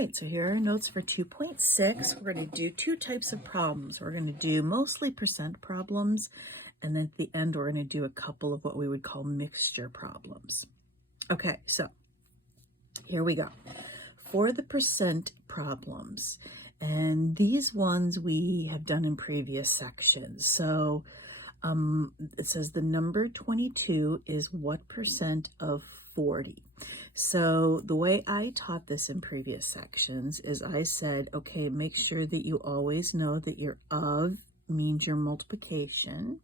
right, so here are our notes for 2.6. We're going to do two types of problems. We're going to do mostly percent problems, and then at the end we're going to do a couple of what we would call mixture problems. Okay, so here we go. For the percent problems, and these ones we have done in previous sections. So it says the number 22 is what percent of 40? So the way I taught this in previous sections is I said, okay, make sure that you always know that your of means your multiplication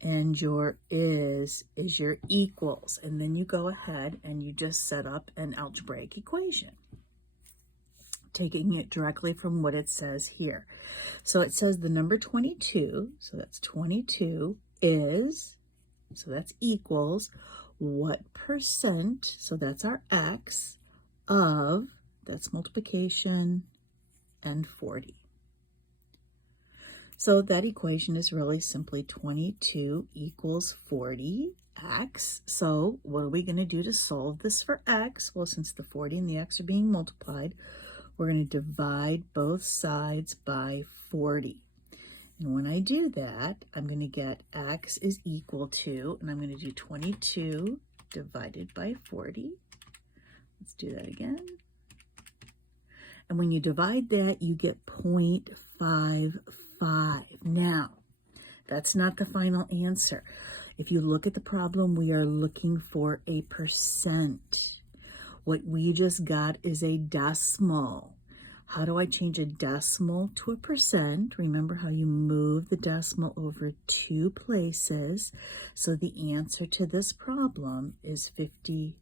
and your is your equals. And then you go ahead and you just set up an algebraic equation, taking it directly from what it says here. So it says the number 22, so that's 22 is, so that's equals, what percent, so that's our x, of, that's multiplication, and 40. So that equation is really simply 22 equals 40x. So what are we going to do to solve this for x? Well, since the 40 and the x are being multiplied, we're going to divide both sides by 40. And when I do that, I'm going to get x is equal to, and I'm going to do 22 divided by 40. Let's do that again. And when you divide that, you get 0.55. Now, that's not the final answer. If you look at the problem, we are looking for a percent. What we just got is a decimal. How do I change a decimal to a percent? Remember how you move the decimal over 2 places. So the answer to this problem is 55%.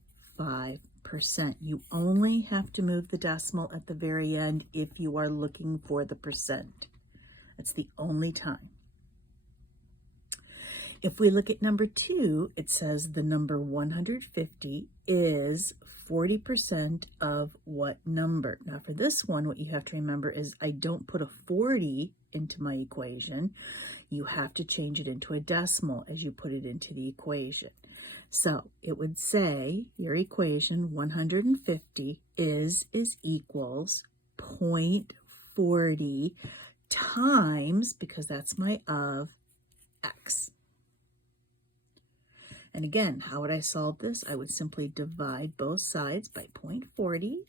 You only have to move the decimal at the very end if you are looking for the percent. That's the only time. If we look at number 2, it says the number 150 is 40% of what number? Now for this one, what you have to remember is I don't put a 40 into my equation. You have to change it into a decimal as you put it into the equation. So it would say your equation 150 is equals 0.40 times, because that's my of, x. And again, how would I solve this? I would simply divide both sides by 0.40,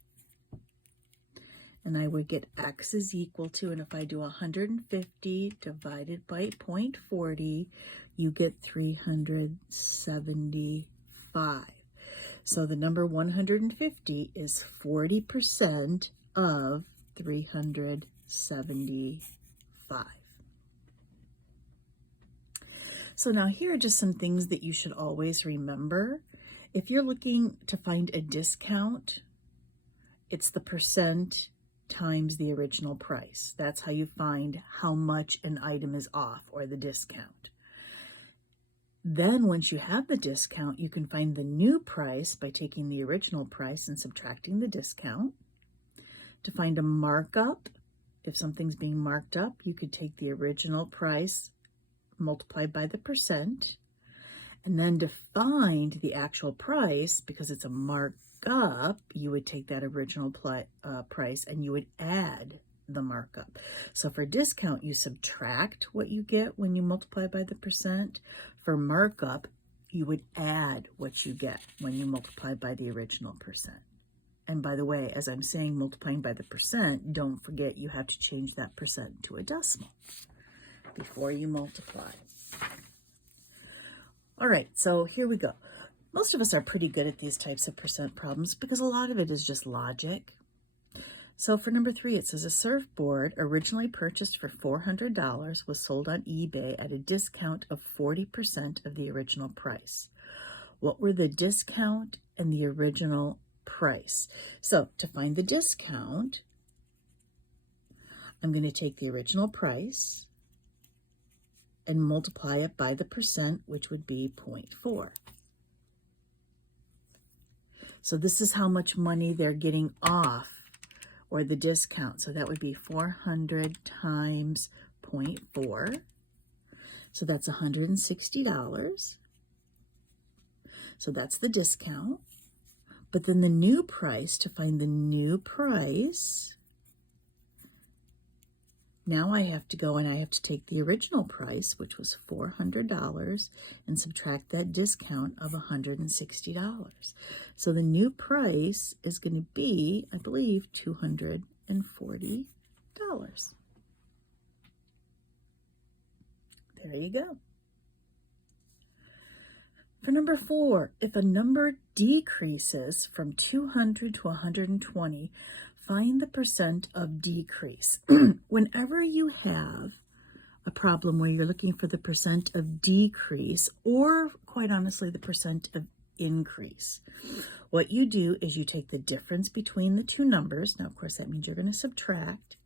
and I would get x is equal to, and if I do 150 divided by 0.40, you get 375. So the number 150 is 40% of 375. So now here are just some things that you should always remember. If you're looking to find a discount, it's the percent times the original price. That's how you find how much an item is off, or the discount. Then once you have the discount, you can find the new price by taking the original price and subtracting the discount. To find a markup, if something's being marked up, you could take the original price multiplied by the percent, and then to find the actual price, because it's a markup, you would take that original price and you would add the markup. So for discount, you subtract what you get when you multiply by the percent. For markup, you would add what you get when you multiply by the original percent. And by the way, as I'm saying multiplying by the percent, don't forget you have to change that percent to a decimal before you multiply. All right, so here we go. Most of us are pretty good at these types of percent problems because a lot of it is just logic. So for number 3, it says a surfboard originally purchased for $400 was sold on eBay at a discount of 40% of the original price. What were the discount and the original price? So to find the discount, I'm going to take the original price and multiply it by the percent, which would be 0.4. So this is how much money they're getting off, or the discount. So that would be 400 times 0.4. So that's $160. So that's the discount. But then the new price, to find the new price, now I have to go and I have to take the original price, which was $400, and subtract that discount of $160. So the new price is going to be, I believe, $240. There you go. For number 4, if a number decreases from 200 to 120, find the percent of decrease. Whenever you have a problem where you're looking for the percent of decrease, or quite honestly, the percent of increase, what you do is you take the difference between the two numbers. Now, of course, that means you're going to subtract.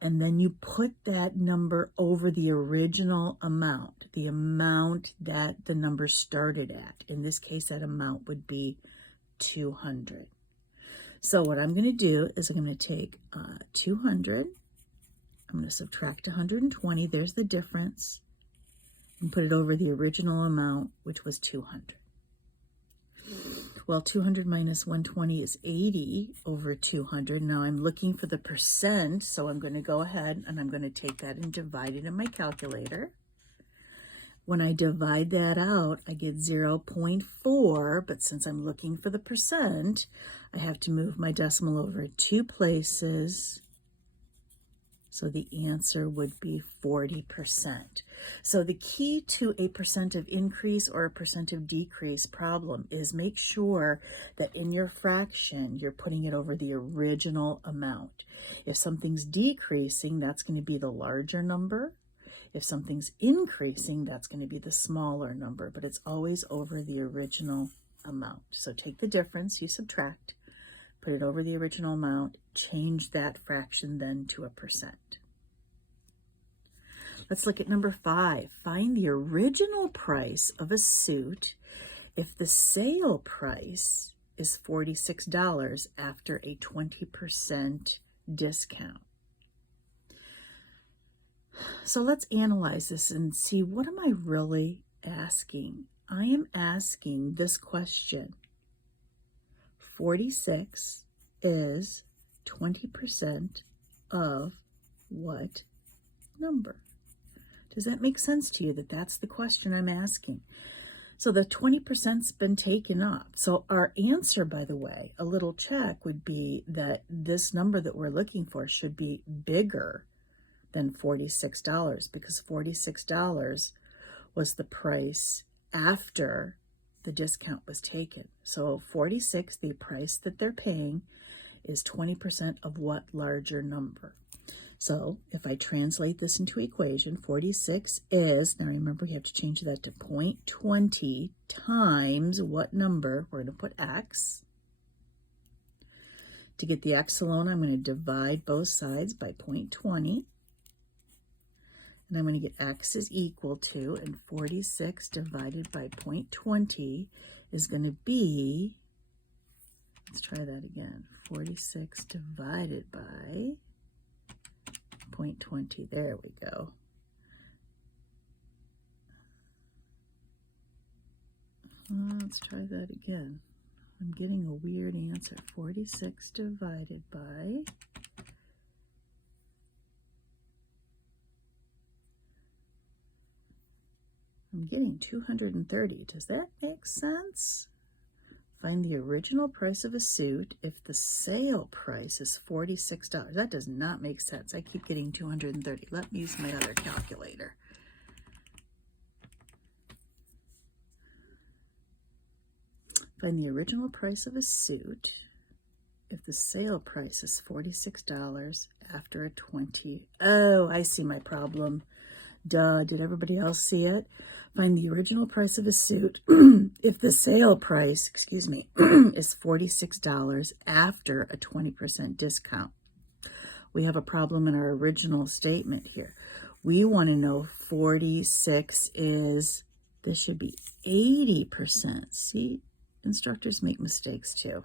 And then you put that number over the original amount, the amount that the number started at. In this case, that amount would be 200. So what I'm going to do is I'm going to take 200. I'm going to subtract 120. There's the difference. And put it over the original amount, which was 200. Well, 200 minus 120 is 80 over 200. Now I'm looking for the percent, so I'm going to go ahead and I'm going to take that and divide it in my calculator. When I divide that out, I get 0.4, but since I'm looking for the percent, I have to move my decimal over 2 places. So the answer would be 40%. So the key to a percent of increase or a percent of decrease problem is make sure that in your fraction, you're putting it over the original amount. If something's decreasing, that's going to be the larger number. If something's increasing, that's going to be the smaller number, but it's always over the original amount. So take the difference, you subtract, put it over the original amount, change that fraction then to a percent. Let's look at number 5. Find the original price of a suit if the sale price is $46 after a 20% discount. So let's analyze this and see, what am I really asking? I am asking this question. 46 is 20% of what number? Does that make sense to you that that's the question I'm asking? So the 20%'s been taken off. So our answer, by the way, a little check would be that this number that we're looking for should be bigger than $46, because $46 was the price after the discount was taken. So 46, the price that they're paying, is 20% of what larger number? So if I translate this into equation, 46 is, now remember you have to change that to 0.20 times what number? We're going to put x. To get the x alone, I'm going to divide both sides by 0.20. And I'm going to get x is equal to, and 46 divided by 0.20 is going to be, let's try that again, 46 divided by 0.20. There we go. Let's try that again. I'm getting a weird answer. 46 divided by, I'm getting 230. Does that make sense? Find the original price of a suit if the sale price is $46. That does not make sense. I keep getting 230. Let me use my other calculator. Find the original price of a suit if the sale price is $46 after a 20. Oh, I see my problem. Duh, did everybody else see it? Find the original price of a suit if the sale price, is $46 after a 20% discount. We have a problem in our original statement here. We want to know 46 is, this should be 80%. See, instructors make mistakes too.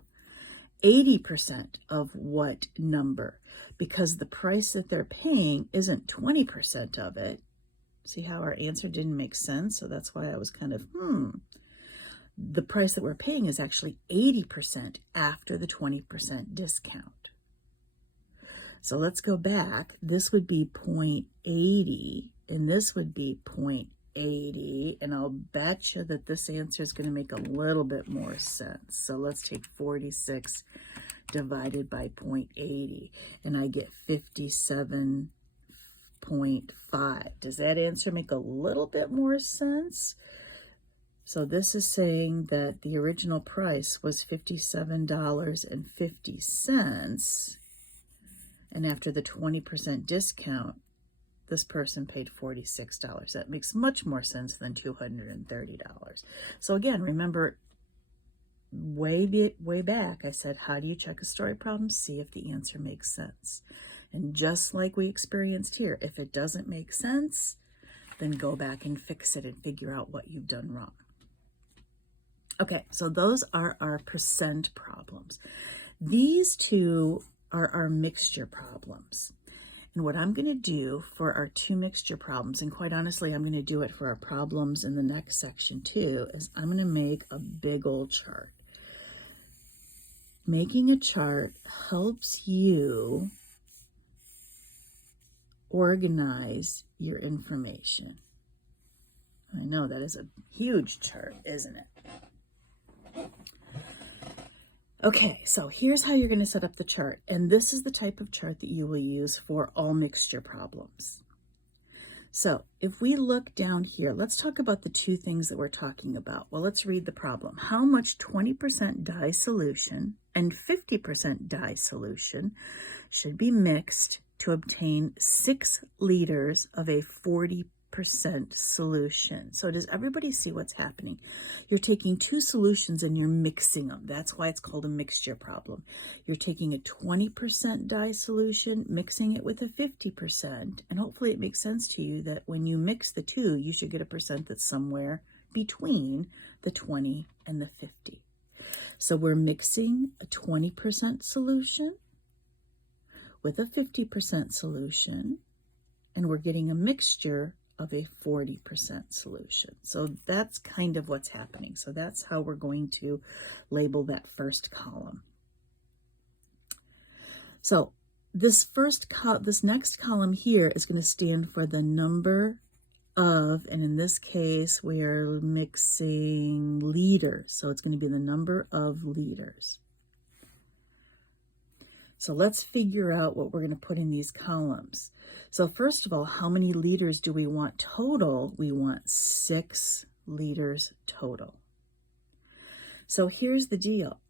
80% of what number? Because the price that they're paying isn't 20% of it. See how our answer didn't make sense? So that's why I was kind of, the price that we're paying is actually 80% after the 20% discount. So let's go back. This would be 0.80, and this would be 0.80, and I'll bet you that this answer is going to make a little bit more sense. So let's take 46 divided by 0.80, and I get 57.5. Does that answer make a little bit more sense? So this is saying that the original price was $57.50, and after the 20% discount, this person paid $46. That makes much more sense than $230. So again, remember, way back, I said, how do you check a story problem? See if the answer makes sense. And just like we experienced here, if it doesn't make sense, then go back and fix it and figure out what you've done wrong. Okay, so those are our percent problems. These two are our mixture problems. And what I'm going to do for our two mixture problems, and quite honestly, I'm going to do it for our problems in the next section too, is I'm going to make a big old chart. Making a chart helps you organize your information. I know that is a huge chart, isn't it? Okay, so here's how you're going to set up the chart. And this is the type of chart that you will use for all mixture problems. So if we look down here, let's talk about the two things that we're talking about. Well, let's read the problem. How much 20% dye solution and 50% dye solution should be mixed to obtain 6 liters of a 40% solution? So does everybody see what's happening? You're taking two solutions and you're mixing them. That's why it's called a mixture problem. You're taking a 20% dye solution, mixing it with a 50%, and hopefully it makes sense to you that when you mix the two, you should get a percent that's somewhere between the 20 and the 50. So we're mixing a 20% solution with a 50% solution, and we're getting a mixture of a 40% solution. So that's kind of what's happening. So that's how we're going to label that first column. So this next column here is going to stand for the number of, and in this case, we are mixing liters. So it's going to be the number of liters. So let's figure out what we're going to put in these columns. So first of all, how many liters do we want total? We want 6 liters total. So here's the deal.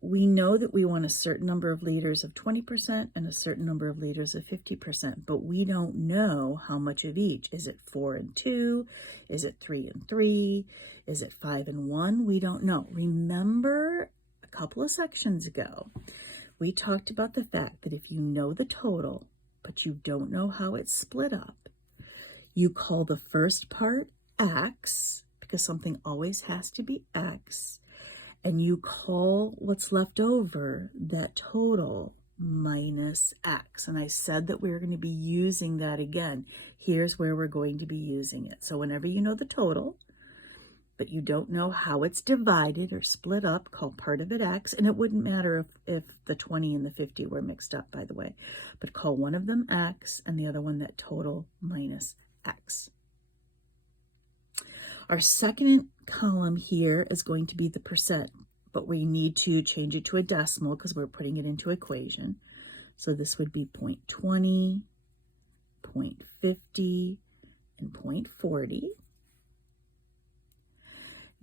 We know that we want a certain number of liters of 20% and a certain number of liters of 50%, but we don't know how much of each. Is it 4 and 2? Is it 3 and 3? Is it 5 and 1? We don't know. Remember a couple of sections ago, we talked about the fact that if you know the total, but you don't know how it's split up, you call the first part X, because something always has to be X, and you call what's left over that total minus X. And I said that we were going to be using that again. Here's where we're going to be using it. So whenever you know the total, but you don't know how it's divided or split up, call part of it X, and it wouldn't matter if the 20 and the 50 were mixed up, by the way, but call one of them X and the other one that total minus X. Our second column here is going to be the percent, but we need to change it to a decimal because we're putting it into equation. So this would be 0.20, 0.50, and 0.40.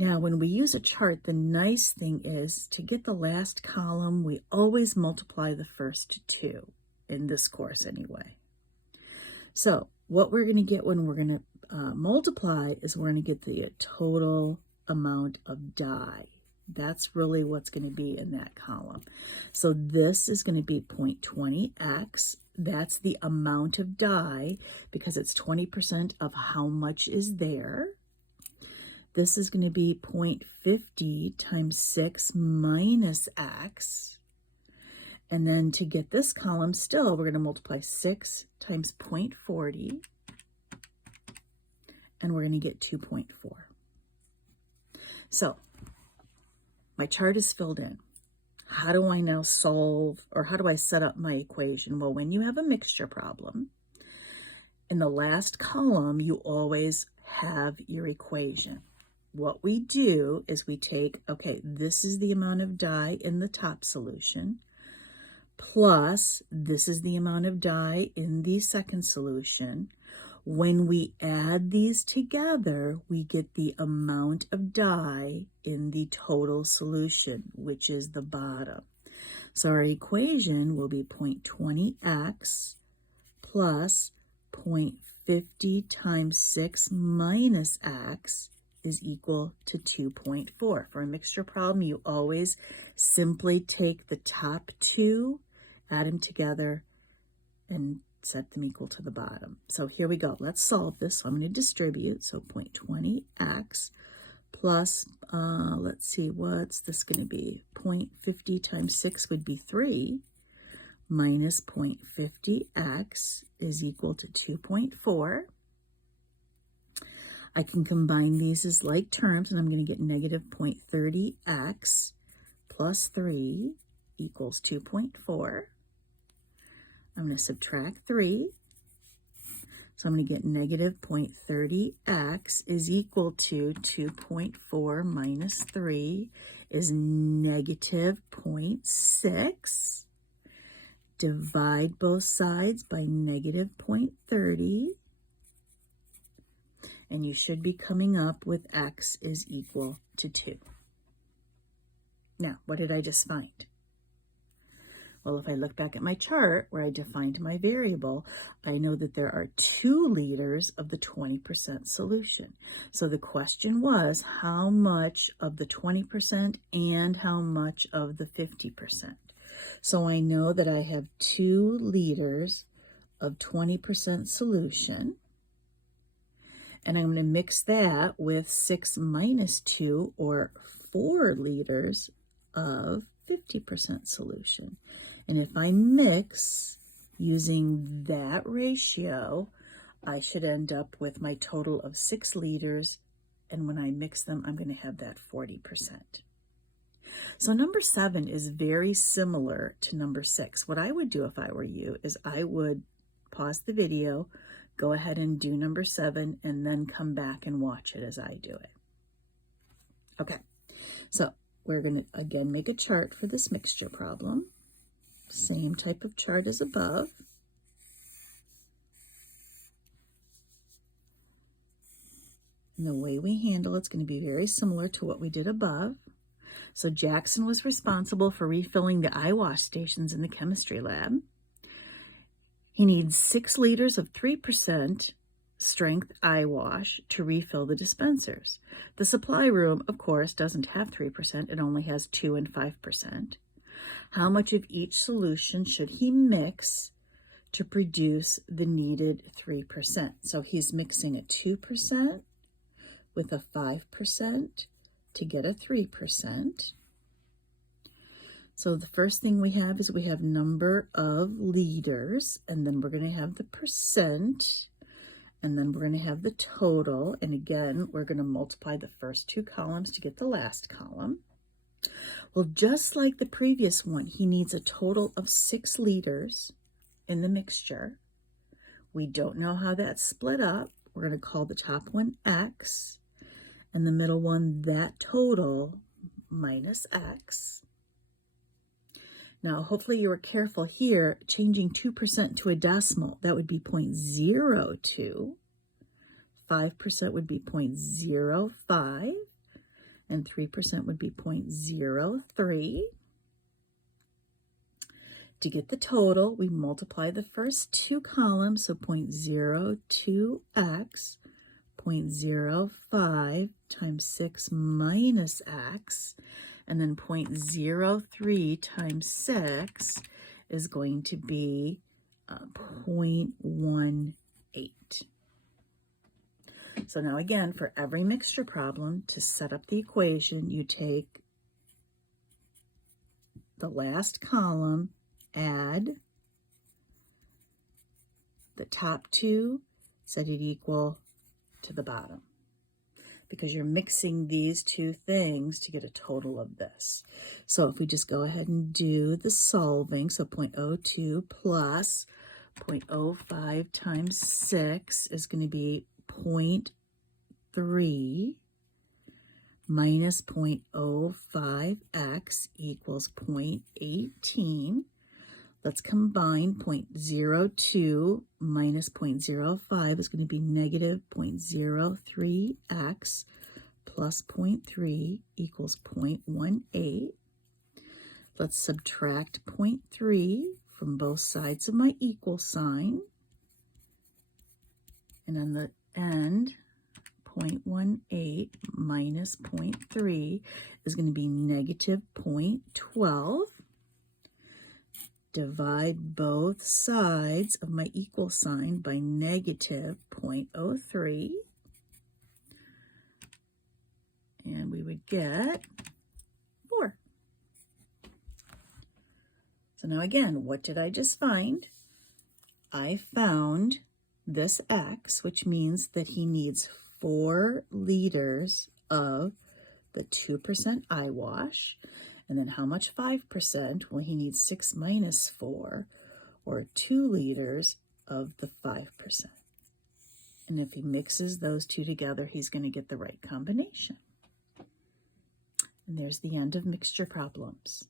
Now, when we use a chart, the nice thing is to get the last column, we always multiply the first two, in this course anyway. So what we're going to get when we're going to multiply is we're going to get the total amount of dye. That's really what's going to be in that column. So this is going to be 0.20x. That's the amount of dye because it's 20% of how much is there. This is going to be 0.50 times 6 minus x. And then to get this column still, we're going to multiply 6 times 0.40. And we're going to get 2.4. So my chart is filled in. How do I now solve, or how do I set up my equation? Well, when you have a mixture problem, in the last column, you always have your equation. What we do is we take, okay, this is the amount of dye in the top solution, plus this is the amount of dye in the second solution. When we add these together, we get the amount of dye in the total solution, which is the bottom. So our equation will be 0.20x plus 0.50 times 6 minus x is equal to 2.4. For a mixture problem, you always simply take the top two, add them together, and set them equal to the bottom. So here we go. Let's solve this. So I'm going to distribute. So 0.20x plus, let's see, what's this going to be? 0.50 times 6 would be 3, minus 0.50x is equal to 2.4. I can combine these as like terms, and I'm going to get negative 0.30x plus 3 equals 2.4. I'm going to subtract 3. So I'm going to get negative 0.30x is equal to 2.4 minus 3 is negative 0.6. Divide both sides by negative 0.30. And you should be coming up with x is equal to 2. Now, what did I just find? Well, if I look back at my chart where I defined my variable, I know that there are 2 liters of the 20% solution. So the question was how much of the 20% and how much of the 50%. So I know that I have 2 liters of 20% solution. And I'm going to mix that with 6 minus 2, or 4 liters of 50% solution. And if I mix using that ratio, I should end up with my total of 6 liters. And when I mix them, I'm going to have that 40%. So number 7 is very similar to number 6. What I would do if I were you is I would pause the video, go ahead and do number 7, and then come back and watch it as I do it. Okay, so we're going to again make a chart for this mixture problem. Same type of chart as above. And the way we handle it's going to be very similar to what we did above. So Jackson was responsible for refilling the eye wash stations in the chemistry lab. He needs 6 liters of 3% strength eye wash to refill the dispensers. The supply room, of course, doesn't have 3%. It only has 2 and 5%. How much of each solution should he mix to produce the needed 3%? So he's mixing a 2% with a 5% to get a 3%. So the first thing we have is we have number of liters, and then we're going to have the percent, and then we're going to have the total. And again, we're going to multiply the first 2 columns to get the last column. Well, just like the previous one, he needs a total of 6 liters in the mixture. We don't know how that's split up. We're going to call the top one X, and the middle one that total minus X. Now, hopefully you were careful here, changing 2% to a decimal. That would be 0.02. 5% would be 0.05. And 3% would be 0.03. To get the total, we multiply the first 2 columns, so 0.02x, 0.05 times 6 minus x, and then 0.03 times 6 is going to be 0.18. So now again, for every mixture problem, to set up the equation, you take the last column, add the top 2, set it equal to the bottom. because you're mixing these two things to get a total of this. So if we just go ahead and do the solving, so 0.02 plus 0.05 times 6 is going to be 0.3 minus 0.05x equals 0.18. Let's combine 0.02 minus 0.05 is going to be negative 0.03x plus 0.3 equals 0.18. Let's subtract 0.3 from both sides of my equal sign. And on the end, 0.18 minus 0.3 is going to be negative 0.12. Divide both sides of my equal sign by negative 0.03. And we would get 4. So now again, what did I just find? I found this X, which means that he needs 4 liters of the 2% eyewash. And then how much 5%? Well, he needs 6 minus 4, or 2 liters of the 5%. And if he mixes those two together, he's going to get the right combination. And there's the end of mixture problems.